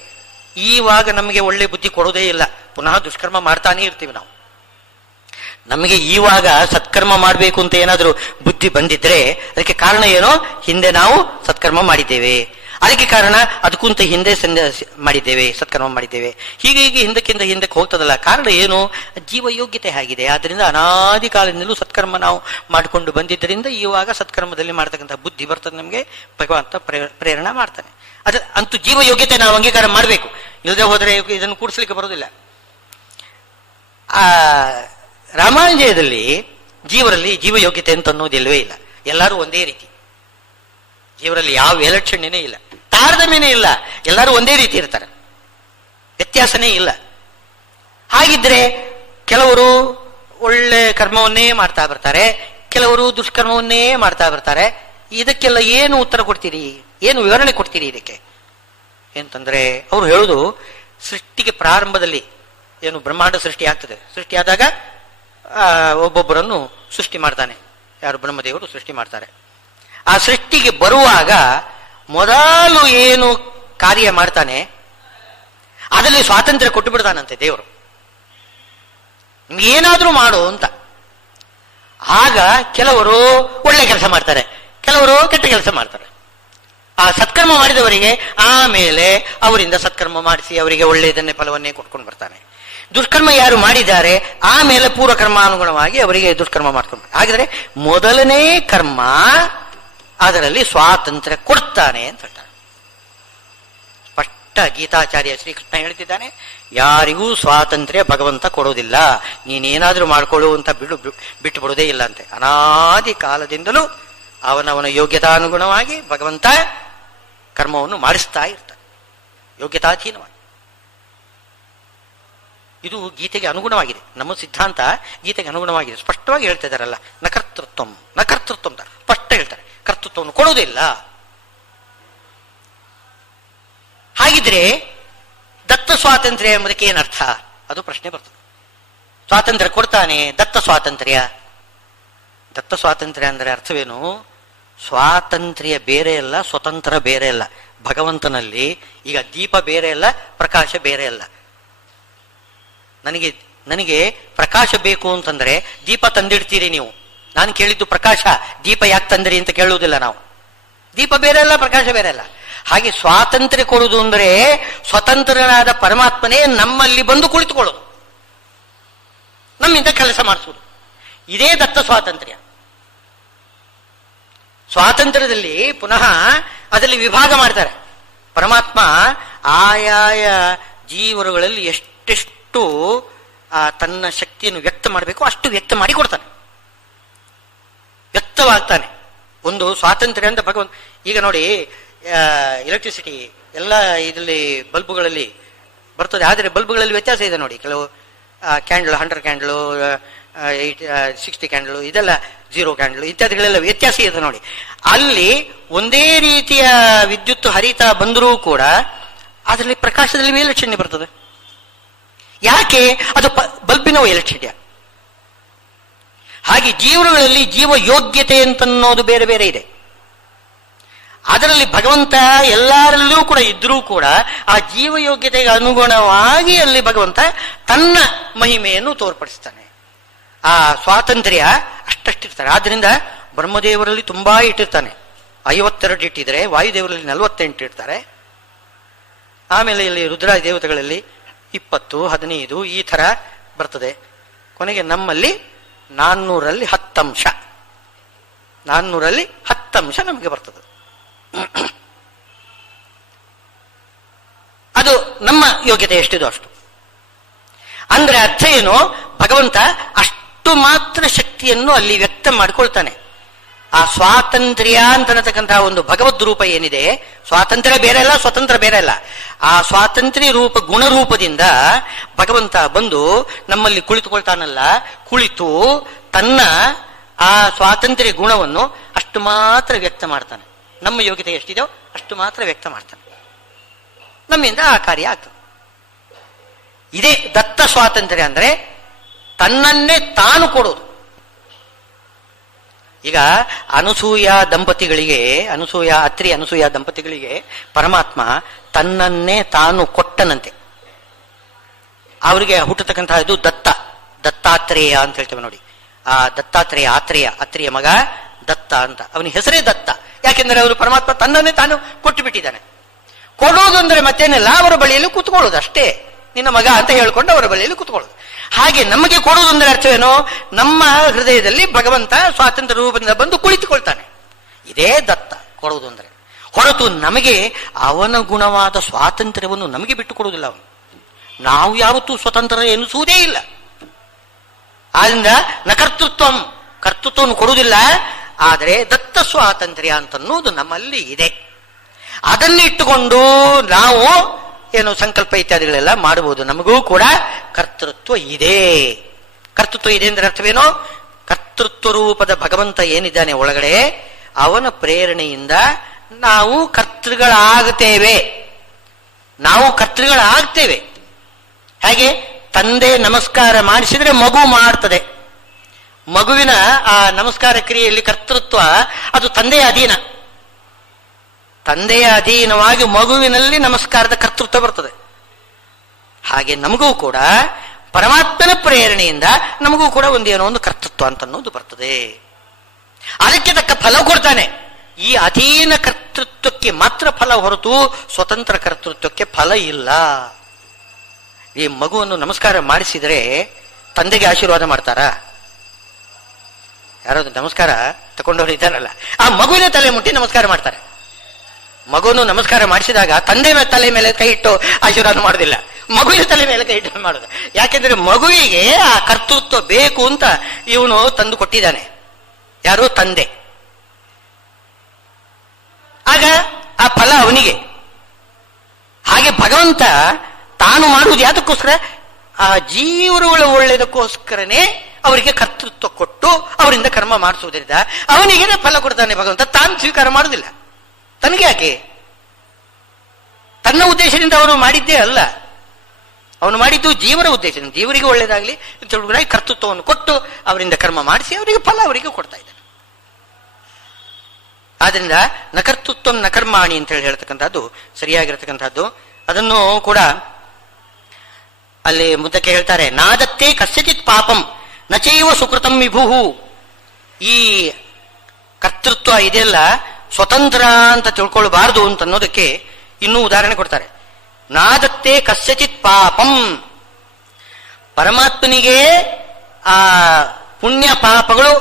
ಈವಾಗ ನಮಗೆ ಒಳ್ಳೆ ಬುದ್ಧಿ ಕೊಡೋದೇ ಇಲ್ಲ, ಪುನಃ ದುಷ್ಕರ್ಮ ಮಾಡ್ತಾನೆ ಇರ್ತೀವಿ ನಾವು. ನಮಗೆ ಈವಾಗ ಸತ್ಕರ್ಮ ಮಾಡಬೇಕು ಅಂತ ಏನಾದರೂ ಬುದ್ಧಿ ಬಂದಿದ್ರೆ ಅದಕ್ಕೆ ಕಾರಣ ಏನೋ, ಹಿಂದೆ ನಾವು ಸತ್ಕರ್ಮ ಮಾಡಿದ್ದೇವೆ, ಅದಕ್ಕೆ ಕಾರಣ ಅದಕ್ಕಂತ ಹಿಂದೆ ಮಾಡಿದ್ದೇವೆ, ಸತ್ಕರ್ಮ ಮಾಡಿದ್ದೇವೆ. ಹೀಗೆ ಹಿಂದಕ್ಕೆ ಹೋಗ್ತದಲ್ಲ. ಕಾರಣ ಏನು, ಜೀವಯೋಗ್ಯತೆ ಆಗಿದೆ. ಆದ್ರಿಂದ ಅನಾದಿ ಕಾಲದಿಂದಲೂ ಸತ್ಕರ್ಮ ನಾವು ಮಾಡಿಕೊಂಡು ಬಂದಿದ್ದರಿಂದ ಇವಾಗ ಸತ್ಕರ್ಮದಲ್ಲಿ ಮಾಡ್ತಕ್ಕಂಥ ಬುದ್ಧಿ ಬರ್ತದೆ ನಮಗೆ. ಭಗವಂತ ಪ್ರೇರಣೆ ಮಾಡ್ತಾನೆ. ಅಂತೂ ಜೀವಯೋಗ್ಯತೆ ನಾವು ಅಂಗೀಕಾರ ಮಾಡಬೇಕು, ಇಲ್ಲದೆ ಹೋದರೆ ಇದನ್ನು ಕೂಡಿಸ್ಲಿಕ್ಕೆ ಬರೋದಿಲ್ಲ. ರಾಮಾನುಜಯದಲ್ಲಿ ಜೀವರಲ್ಲಿ ಜೀವಯೋಗ್ಯತೆ ಅಂತ ಅನ್ನೋದಿಲ್ಲವೇ ಇಲ್ಲ. ಎಲ್ಲರೂ ಒಂದೇ ರೀತಿ, ಜೀವರಲ್ಲಿ ಯಾವ ವಿಲಕ್ಷಣ್ಯನೇ ಇಲ್ಲ, ತಾರತಮ್ಯನೇ ಇಲ್ಲ, ಎಲ್ಲರೂ ಒಂದೇ ರೀತಿ ಇರ್ತಾರೆ, ವ್ಯತ್ಯಾಸನೇ ಇಲ್ಲ. ಹಾಗಿದ್ರೆ ಕೆಲವರು ಒಳ್ಳೆ ಕರ್ಮವನ್ನೇ ಮಾಡ್ತಾ ಬರ್ತಾರೆ, ಕೆಲವರು ದುಷ್ಕರ್ಮವನ್ನೇ ಮಾಡ್ತಾ ಬರ್ತಾರೆ. ಇದಕ್ಕೆಲ್ಲ ಏನು ಉತ್ತರ ಕೊಡ್ತೀರಿ, ಏನು ವಿವರಣೆ ಕೊಡ್ತೀರಿ ಇದಕ್ಕೆ ಅಂತಂದ್ರೆ ಅವರು ಹೇಳುದು, ಸೃಷ್ಟಿಗೆ ಪ್ರಾರಂಭದಲ್ಲಿ ಏನು ಬ್ರಹ್ಮಾಂಡ ಸೃಷ್ಟಿ ಆಗ್ತದೆ, ಸೃಷ್ಟಿಯಾದಾಗ ಒಬ್ಬೊಬ್ಬರನ್ನು ಸೃಷ್ಟಿ ಮಾಡ್ತಾನೆ. ಯಾರು, ಬ್ರಹ್ಮದೇವರು ಸೃಷ್ಟಿ ಮಾಡ್ತಾರೆ. ಆ ಸೃಷ್ಟಿಗೆ ಬರುವಾಗ ಮೊದಲು ಏನು ಕಾರ್ಯ ಮಾಡ್ತಾನೆ ಅದರಲ್ಲಿ ಸ್ವಾತಂತ್ರ್ಯ ಕೊಟ್ಟು ಬಿಡ್ತಾನಂತೆ ದೇವರು, ನಿಮ್ಗೇನಾದ್ರೂ ಮಾಡು ಅಂತ. ಆಗ ಕೆಲವರು ಒಳ್ಳೆ ಕೆಲಸ ಮಾಡ್ತಾರೆ, ಕೆಲವರು ಕೆಟ್ಟ ಕೆಲಸ ಮಾಡ್ತಾರೆ. ಆ ಸತ್ಕರ್ಮ ಮಾಡಿದವರಿಗೆ ಆಮೇಲೆ ಅವರಿಂದ ಸತ್ಕರ್ಮ ಮಾಡಿಸಿ ಅವರಿಗೆ ಒಳ್ಳೆಯದನ್ನೇ ಫಲವನ್ನೇ ಕೊಟ್ಕೊಂಡು ಬರ್ತಾನೆ. ದುಷ್ಕರ್ಮ ಯಾರು ಮಾಡಿದ್ದಾರೆ ಆಮೇಲೆ ಪೂರ್ವಕರ್ಮ ಅನುಗುಣವಾಗಿ ಅವರಿಗೆ ದುಷ್ಕರ್ಮ ಮಾಡ್ಕೊಂಡು. ಹಾಗಿದ್ರೆ ಮೊದಲನೇ ಕರ್ಮ ಅದರಲ್ಲಿ ಸ್ವಾತಂತ್ರ್ಯ ಕೊಡ್ತಾನೆ ಅಂತ ಹೇಳ್ತಾರೆ. ಸ್ಪಷ್ಟ ಗೀತಾಚಾರ್ಯ ಶ್ರೀಕೃಷ್ಣ ಹೇಳ್ತಿದ್ದಾನೆ, ಯಾರಿಗೂ ಸ್ವಾತಂತ್ರ್ಯ ಭಗವಂತ ಕೊಡೋದಿಲ್ಲ, ನೀನೇನಾದ್ರೂ ಮಾಡ್ಕೊಳ್ಳು ಅಂತ ಬಿಟ್ಟು ಬಿಡೋದೇ ಇಲ್ಲ ಅಂತೆ. ಅನಾದಿ ಕಾಲದಿಂದಲೂ ಅವನವನ ಯೋಗ್ಯತಾನುಗುಣವಾಗಿ ಭಗವಂತ ಕರ್ಮವನ್ನು ಮಾಡಿಸ್ತಾ ಇರ್ತಾನೆ, ಯೋಗ್ಯತಾಧೀನವಾಗಿ. ಇದು ಗೀತೆಗೆ ಅನುಗುಣವಾಗಿದೆ. ನಮ್ಮ ಸಿದ್ಧಾಂತ ಗೀತೆಗೆ ಅನುಗುಣವಾಗಿದೆ. ಸ್ಪಷ್ಟವಾಗಿ ಹೇಳ್ತಾ ಇದ್ದಾರಲ್ಲ, ನಕರ್ತೃತ್ವ ಅಂತ ಸ್ಪಷ್ಟ ಹೇಳ್ತಾರೆ, ಕರ್ತೃತ್ವವನ್ನು ಕೊಡುವುದಿಲ್ಲ. ಹಾಗಿದ್ರೆ ದತ್ತ ಸ್ವಾತಂತ್ರ್ಯ ಎಂಬುದಕ್ಕೆ ಏನರ್ಥ, ಅದು ಪ್ರಶ್ನೆ ಬರ್ತದೆ. ಸ್ವಾತಂತ್ರ್ಯ ಕೊಡ್ತಾನೆ, ದತ್ತ ಸ್ವಾತಂತ್ರ್ಯ ಅಂದರೆ ಅರ್ಥವೇನು? ಸ್ವಾತಂತ್ರ್ಯ ಬೇರೆ ಅಲ್ಲ, ಸ್ವತಂತ್ರ ಬೇರೆ ಅಲ್ಲ. ಭಗವಂತನಲ್ಲಿ ಈಗ ದೀಪ ಬೇರೆ ಅಲ್ಲ, ಪ್ರಕಾಶ ಬೇರೆ ಅಲ್ಲ. ನನಗೆ ಪ್ರಕಾಶ ಬೇಕು ಅಂತಂದ್ರೆ ದೀಪ ತಂದಿಡ್ತೀರಿ ನೀವು. ನಾನು ಕೇಳಿದ್ದು ಪ್ರಕಾಶ, ದೀಪ ಯಾಕೆ ತಂದಿರಿ ಅಂತ ಕೇಳುವುದಿಲ್ಲ ನಾವು. ದೀಪ ಬೇರೆ ಅಲ್ಲ, ಪ್ರಕಾಶ ಬೇರೆ ಅಲ್ಲ. ಹಾಗೆ ಸ್ವಾತಂತ್ರ್ಯ ಕೊಡುವುದು ಅಂದ್ರೆ ಸ್ವತಂತ್ರನಾದ ಪರಮಾತ್ಮನೇ ನಮ್ಮಲ್ಲಿ ಬಂದು ಕುಳಿತುಕೊಳ್ಳೋದು, ನಮ್ಮಿಂದ ಕೆಲಸ ಮಾಡಿಸುವುದು. ಇದೇ ದತ್ತ ಸ್ವಾತಂತ್ರ್ಯ. ಸ್ವಾತಂತ್ರ್ಯದಲ್ಲಿ ಪುನಃ ಅದರಲ್ಲಿ ವಿಭಾಗ ಮಾಡ್ತಾರೆ. ಪರಮಾತ್ಮ ಆಯಾಯ ಜೀವರುಗಳಲ್ಲಿ ಎಷ್ಟೆಷ್ಟು ತನ್ನ ಶಕ್ತಿಯನ್ನು ವ್ಯಕ್ತ ಮಾಡಬೇಕು ಅಷ್ಟು ವ್ಯಕ್ತ ಮಾಡಿ ಕೊಡ್ತಾನೆ, ವ್ಯಕ್ತವಾಗ್ತಾನೆ. ಒಂದು ಸ್ವಾತಂತ್ರ್ಯ ಅಂತ ಭಗವಂತ. ಈಗ ನೋಡಿ, ಎಲೆಕ್ಟ್ರಿಸಿಟಿ ಎಲ್ಲ ಇದರಲ್ಲಿ ಬಲ್ಬುಗಳಲ್ಲಿ ಬರ್ತದೆ, ಆದರೆ ಬಲ್ಬುಗಳಲ್ಲಿ ವ್ಯತ್ಯಾಸ ಇದೆ ನೋಡಿ. ಕೆಲವು ಕ್ಯಾಂಡಲ್ 100 ಕ್ಯಾಂಡಲು, 60 ಕ್ಯಾಂಡಲು, ಇದೆಲ್ಲ 0 ಕ್ಯಾಂಡಲು ಇತ್ಯಾದಿಗಳೆಲ್ಲ ವ್ಯತ್ಯಾಸ ಇದೆ ನೋಡಿ. ಅಲ್ಲಿ ಒಂದೇ ರೀತಿಯ ವಿದ್ಯುತ್ ಹರಿತಾ ಬಂದರೂ ಕೂಡ ಅದರಲ್ಲಿ ಪ್ರಕಾಶದಲ್ಲಿ ವೈಲಕ್ಷಣ್ಯ ಬರ್ತದೆ. ಯಾಕೆ? ಅದು ಬಲ್ಬಿನ ವೈಲಕ್ಷಣ್ಯ. ಹಾಗೆ ಜೀವಗಳಲ್ಲಿ ಜೀವ ಯೋಗ್ಯತೆ ಅಂತನ್ನೋದು ಬೇರೆ ಬೇರೆ ಇದೆ. ಅದರಲ್ಲಿ ಭಗವಂತ ಎಲ್ಲರಲ್ಲೂ ಕೂಡ ಇದ್ರೂ ಕೂಡ ಆ ಜೀವಯೋಗ್ಯತೆಗೆ ಅನುಗುಣವಾಗಿ ಅಲ್ಲಿ ಭಗವಂತ ತನ್ನ ಮಹಿಮೆಯನ್ನು ತೋರ್ಪಡಿಸ್ತಾನೆ. ಆ ಸ್ವಾತಂತ್ರ್ಯ ಅಷ್ಟಷ್ಟಿರ್ತಾರೆ. ಆದ್ರಿಂದ ಬ್ರಹ್ಮದೇವರಲ್ಲಿ ತುಂಬಾ ಇಟ್ಟಿರ್ತಾನೆ, 52 ಇಟ್ಟಿದ್ರೆ, ವಾಯುದೇವರಲ್ಲಿ 48 ಇರ್ತಾರೆ. ಆಮೇಲೆ ಇಲ್ಲಿ ರುದ್ರ ದೇವತೆಗಳಲ್ಲಿ 20, 15 ಈ ತರ ಬರ್ತದೆ. ಕೊನೆಗೆ ನಮ್ಮಲ್ಲಿ 400ರಲ್ಲಿ 10 ಅಂಶ, 400ರಲ್ಲಿ 10 ಅಂಶ ನಮಗೆ ಬರ್ತದೆ. ಅದು ನಮ್ಮ ಯೋಗ್ಯತೆ ಎಷ್ಟಿದೋ ಅಷ್ಟು. ಅಂದ್ರೆ ಅರ್ಥ ಏನು? ಭಗವಂತ ಅಷ್ಟು ಮಾತ್ರ ಶಕ್ತಿಯನ್ನು ಅಲ್ಲಿ ವ್ಯಕ್ತ ಮಾಡಿಕೊಳ್ತಾನೆ. ಆ ಸ್ವಾತಂತ್ರ್ಯ ಅಂತಕ್ಕಂತಹ ಒಂದು ಭಗವದ್ ರೂಪ ಏನಿದೆ, ಸ್ವಾತಂತ್ರ್ಯ ಬೇರೆ ಅಲ್ಲ, ಸ್ವತಂತ್ರ ಬೇರೆ ಅಲ್ಲ. ಆ ಸ್ವಾತಂತ್ರ್ಯ ರೂಪ ಗುಣರೂಪದಿಂದ ಭಗವಂತ ಬಂದು ನಮ್ಮಲ್ಲಿ ಕುಳಿತುಕೊಳ್ತಾನಲ್ಲ, ಕುಳಿತು ತನ್ನ ಆ ಸ್ವಾತಂತ್ರ್ಯ ಗುಣವನ್ನು ಅಷ್ಟು ಮಾತ್ರ ವ್ಯಕ್ತ ಮಾಡ್ತಾನೆ. ನಮ್ಮ ಯೋಗ್ಯತೆ ಎಷ್ಟಿದೆಯೋ ಅಷ್ಟು ಮಾತ್ರ ವ್ಯಕ್ತ ಮಾಡ್ತಾನೆ. ನಮ್ಮಿಂದ ಆ ಕಾರ್ಯ ಆಗ್ತದೆ. ಇದೇ ದತ್ತ ಸ್ವಾತಂತ್ರ್ಯ ಅಂದ್ರೆ ತನ್ನನ್ನೇ ತಾನು ಕೊಡೋದು. ಈಗ ಅನಸೂಯ ದಂಪತಿಗಳಿಗೆ ಪರಮಾತ್ಮ ತನ್ನನ್ನೇ ತಾನು ಕೊಟ್ಟನಂತೆ. ಅವರಿಗೆ ಹುಟ್ಟತಕ್ಕಂತಹ ಇದು ದತ್ತಾತ್ರೇಯ ಅಂತ ಹೇಳ್ತೇವೆ ನೋಡಿ. ಆ ದತ್ತಾತ್ರೇಯ, ಅತ್ರೇಯ ಮಗ ದತ್ತ ಅಂತ, ಅವನಿಗೆ ಹೆಸರೇ ದತ್ತ. ಯಾಕೆಂದ್ರೆ ಅವರು ಪರಮಾತ್ಮ ತನ್ನನ್ನೇ ತಾನು ಕೊಟ್ಟು ಬಿಟ್ಟಿದ್ದಾನೆ. ಕೊಡೋದು ಅಂದ್ರೆ ಮತ್ತೇನಿಲ್ಲ, ಅವರ ಬಳಿಯಲ್ಲಿ ಕೂತ್ಕೊಳ್ಳೋದು ಅಷ್ಟೇ. ನಿನ್ನ ಮಗ ಅಂತ ಹೇಳ್ಕೊಂಡು ಅವರ ಬಳಿಯಲ್ಲಿ ಕೂತ್ಕೊಳ್ಳೋದು. ಹಾಗೆ ನಮಗೆ ಕೊಡುವುದು ಅಂದ್ರೆ ಅರ್ಥವೇನೋ, ನಮ್ಮ ಹೃದಯದಲ್ಲಿ ಭಗವಂತ ಸ್ವಾತಂತ್ರ್ಯ ರೂಪದಿಂದ ಬಂದು ಕುಳಿತುಕೊಳ್ತಾನೆ. ಇದೇ ದತ್ತ ಕೊಡುವುದು ಅಂದ್ರೆ. ಹೊರತು ನಮಗೆ ಅವನ ಗುಣವಾದ ಸ್ವಾತಂತ್ರ್ಯವನ್ನು ನಮಗೆ ಬಿಟ್ಟು ಕೊಡುವುದಿಲ್ಲ ಅವನು. ನಾವು ಯಾವತ್ತೂ ಸ್ವತಂತ್ರ ಎನಿಸುವುದೇ ಇಲ್ಲ. ಆದ್ರಿಂದ ಕರ್ತೃತ್ವವನ್ನು ಕೊಡುವುದಿಲ್ಲ. ಆದರೆ ದತ್ತ ಸ್ವಾತಂತ್ರ್ಯ ಅಂತನ್ನೋದು ನಮ್ಮಲ್ಲಿ ಇದೆ. ಅದನ್ನು ಇಟ್ಟುಕೊಂಡು ನಾವು ಏನು ಸಂಕಲ್ಪ ಇತ್ಯಾದಿಗಳೆಲ್ಲ ಮಾಡಬಹುದು. ನಮಗೂ ಕೂಡ ಕರ್ತೃತ್ವ ಇದೆ. ಕರ್ತೃತ್ವ ಇದೆ ಅಂದ್ರೆ ಅರ್ಥವೇನೋ, ಕರ್ತೃತ್ವ ರೂಪದ ಭಗವಂತ ಏನಿದ್ದಾನೆ ಒಳಗಡೆ, ಅವನ ಪ್ರೇರಣೆಯಿಂದ ನಾವು ಕರ್ತೃಗಳಾಗ್ತೇವೆ. ಹಾಗೆ ತಂದೆ ನಮಸ್ಕಾರ ಮಾಡಿಸಿದ್ರೆ ಮಗು ಮಾಡ್ತದೆ. ಮಗುವಿನ ಆ ನಮಸ್ಕಾರ ಕ್ರಿಯೆಯಲ್ಲಿ ಕರ್ತೃತ್ವ ಅದು ತಂದೆಯ ಅಧೀನವಾಗಿ ಮಗುವಿನಲ್ಲಿ ನಮಸ್ಕಾರದ ಕರ್ತೃತ್ವ ಬರ್ತದೆ. ಹಾಗೆ ನಮಗೂ ಕೂಡ ಪರಮಾತ್ಮನ ಪ್ರೇರಣೆಯಿಂದ ನಮಗೂ ಕೂಡ ಒಂದು ಕರ್ತೃತ್ವ ಅಂತ ಅನ್ನೋದು ಬರ್ತದೆ. ಅದಕ್ಕೆ ತಕ್ಕ ಫಲ ಕೊಡ್ತಾನೆ. ಈ ಅಧೀನ ಕರ್ತೃತ್ವಕ್ಕೆ ಮಾತ್ರ ಫಲ ಹೊರತು ಸ್ವತಂತ್ರ ಕರ್ತೃತ್ವಕ್ಕೆ ಫಲ ಇಲ್ಲ. ಈ ಮಗುವನ್ನು ನಮಸ್ಕಾರ ಮಾಡಿಸಿದರೆ ತಂದೆಗೆ ಆಶೀರ್ವಾದ ಮಾಡ್ತಾರಾ? ಯಾರಾದ್ರು ನಮಸ್ಕಾರ ತಗೊಂಡವ್ರು ಇದ್ದಾರಲ್ಲ, ಆ ಮಗುವಿನ ತಲೆ ಮುಟ್ಟಿ ನಮಸ್ಕಾರ ಮಾಡ್ತಾರೆ. ಮಗುವನ್ನು ನಮಸ್ಕಾರ ಮಾಡಿಸಿದಾಗ ತಂದೆ ತಲೆ ಮೇಲೆ ಕೈ ಇಟ್ಟು ಆಶೀರ್ವಾದ ಮಾಡೋದಿಲ್ಲ, ಮಗುವಿನ ತಲೆ ಮೇಲೆ ಕೈ ಇಟ್ಟು ಮಾಡೋದು. ಯಾಕೆಂದ್ರೆ ಮಗುವಿಗೆ ಆ ಕರ್ತೃತ್ವ ಬೇಕು ಅಂತ ಇವನು ತಂದು ಕೊಟ್ಟಿದ್ದಾನೆ. ಯಾರು? ತಂದೆ. ಆಗ ಆ ಫಲ ಅವನಿಗೆ. ಹಾಗೆ ಭಗವಂತ ತಾನು ಮಾಡುವುದು ಯಾತಕ್ಕೋಸ್ಕರ? ಆ ಜೀವರುಗಳ ಒಳ್ಳೆಯದಕ್ಕೋಸ್ಕರನೇ ಅವರಿಗೆ ಕರ್ತೃತ್ವ ಕೊಟ್ಟು ಅವರಿಂದ ಕರ್ಮ ಮಾಡಿಸುವುದರಿಂದ ಅವನಿಗೆ ಫಲ ಕೊಡ್ತಾನೆ ಭಗವಂತ. ತಾನು ಸ್ವೀಕಾರ ಮಾಡುವುದಿಲ್ಲ. ತನಗೆ ಯಾಕೆ? ತನ್ನ ಉದ್ದೇಶದಿಂದ ಅವನು ಮಾಡಿದ್ದೇ ಅಲ್ಲ, ಅವನು ಮಾಡಿದ್ದು ಜೀವರ ಉದ್ದೇಶದಿಂದ, ಜೀವರಿಗೆ ಒಳ್ಳೇದಾಗ್ಲಿ ಅಂತ ಹೇಳಿ ಕರ್ತೃತ್ವವನ್ನು ಕೊಟ್ಟು ಅವರಿಂದ ಕರ್ಮ ಮಾಡಿಸಿ ಅವರಿಗೆ ಫಲ ಅವರಿಗೆ ಕೊಡ್ತಾ ಇದ್ದಾನೆ. ಆದ್ರಿಂದ ನಕರ್ತೃತ್ವ ನಕರ್ಮಾಣಿ ಅಂತ ಹೇಳಿ ಹೇಳ್ತಕ್ಕಂಥದ್ದು ಸರಿಯಾಗಿರ್ತಕ್ಕಂಥದ್ದು. ಅದನ್ನು ಕೂಡ ಅಲ್ಲಿ ಮುಂದಕ್ಕೆ ಹೇಳ್ತಾರೆ, ನಾದತ್ತೇ ಕಸ್ಯಚಿತ್ ಪಾಪಂ ನಚೈವ ಸುಕೃತಂ ವಿಭುಹು. ಈ ಕರ್ತೃತ್ವ ಇದೆಲ್ಲ ಸ್ವತಂತ್ರ ಅಂತ ತಿಳ್ಕೊಳ್ಬಾರ್ದು ಅಂತ ಅನ್ನೋದಕ್ಕೆ ಇನ್ನೂ ಉದಾಹರಣೆ ಕೊಡ್ತಾರೆ. ನಾದತ್ತೇ ಕಸ್ಯಚಿತ್ ಪಾಪಂ, ಪರಮಾತ್ಮನಿಗೆ ಆ ಪುಣ್ಯ ಪಾಪಗಳು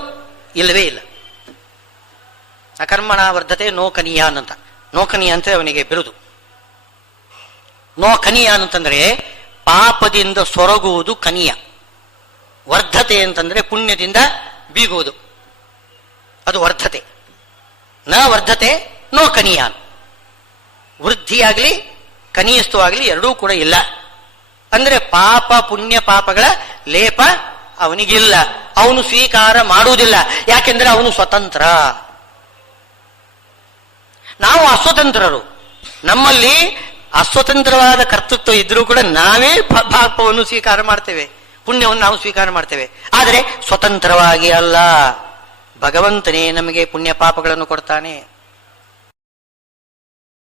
ಇಲ್ಲವೇ ಇಲ್ಲ. ಅಕರ್ಮಣ ವರ್ಧತೆ ನೋಕನಿಯಾನ್ ಅಂತ. ನೋಕನಿಯ ಅಂತ ಅವನಿಗೆ ಬಿರುದು. ನೋಕನಿಯಾನ್ ಅಂತಂದ್ರೆ ಪಾಪದಿಂದ ಸೊರಗುವುದು ಕನಿಯ. ವರ್ಧತೆ ಅಂತಂದ್ರೆ ಪುಣ್ಯದಿಂದ ಬೀಗುವುದು, ಅದು ವರ್ಧತೆ. ನ ವರ್ಧತೆ ನೋ ಕನಿಯಾನ್. ವೃದ್ಧಿಯಾಗ್ಲಿ ಕನಿಯಸ್ತವಾಗ್ಲಿ ಎರಡೂ ಕೂಡ ಇಲ್ಲ. ಅಂದ್ರೆ ಪಾಪ ಪುಣ್ಯ ಪಾಪಗಳ ಲೇಪ ಅವನಿಗಿಲ್ಲ, ಅವನು ಸ್ವೀಕಾರ ಮಾಡುವುದಿಲ್ಲ. ಯಾಕೆಂದ್ರೆ ಅವನು ಸ್ವತಂತ್ರ. ನಾವು ಅಸ್ವತಂತ್ರರು. ನಮ್ಮಲ್ಲಿ ಅಸ್ವತಂತ್ರವಾದ ಕರ್ತೃತ್ವ ಇದ್ರೂ ಕೂಡ ನಾವೇ ಪಾಪವನ್ನು ಸ್ವೀಕಾರ ಮಾಡ್ತೇವೆ, ಪುಣ್ಯವನ್ನು ನಾವು ಸ್ವೀಕಾರ ಮಾಡ್ತೇವೆ. ಆದರೆ ಸ್ವತಂತ್ರವಾಗಿ ಅಲ್ಲ. ಭಗವಂತನೇ ನಮಗೆ ಪುಣ್ಯ ಪಾಪಗಳನ್ನು ಕೊಡ್ತಾನೆ.